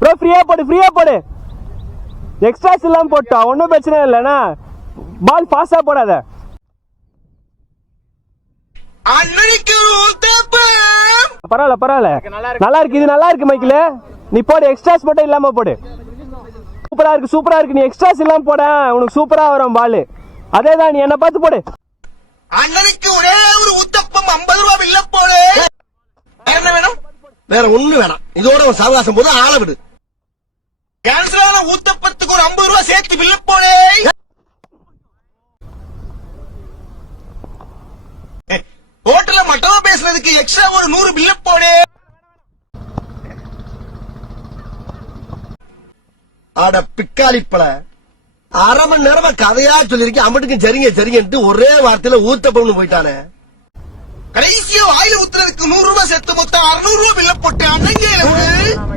bro ஃப்ரீயா போடு extras இல்லாம போட்டா ஒன்னும் பிரச்சனை இல்லைண்ணா பால் ஃபாஸ்டா போடாத பரவாயில்ல நல்லா இருக்கு இது நல்லா இருக்கு மைக்கில் நீ போடு எக்ஸ்ட்ராஸ் மட்டும் இல்லாம போடு சூப்பரா இருக்கு நீ எக்ஸ்ட்ராஸ் இல்லாம போட உனக்கு சூப்பரா வரும் பால் அதேதான் நீ என்ன பார்த்து போடு அண்ணனுக்கு ஒரே ஒரு ஊத்தப்பம் 50 ரூபாய் இல்ல போடு என்ன வேணும் வேற ஒண்ணு வேணாம் இதோட ஒரு சாவகாசம் போது ஆள விடு கேன்சல் ஆன ஊத்தப்பத்துக்கு ஒரு 50 ரூபாய் சேர்த்து பில்ல போடு ஹோட்டல்ல மட்டமா பேசுறதுக்கு எக்ஸ்ட்ரா ஒரு 100 பில்ல போடு அட பிக்காளிப்பழ அரை மணி நேரமா கதையா சொல்லிருக்கேன் அம்மட்டுக்கும் சரிங்க ஒரே வார்த்தையில ஊத்தப்பம்னு போயிட்டானே கடைசியா ஆயில ஊத்துறதுக்கு 100 ரூபாய் சேர்த்து மொத்தம் 600 ரூபாய் பில்ல போட்டு அன்னைக்கு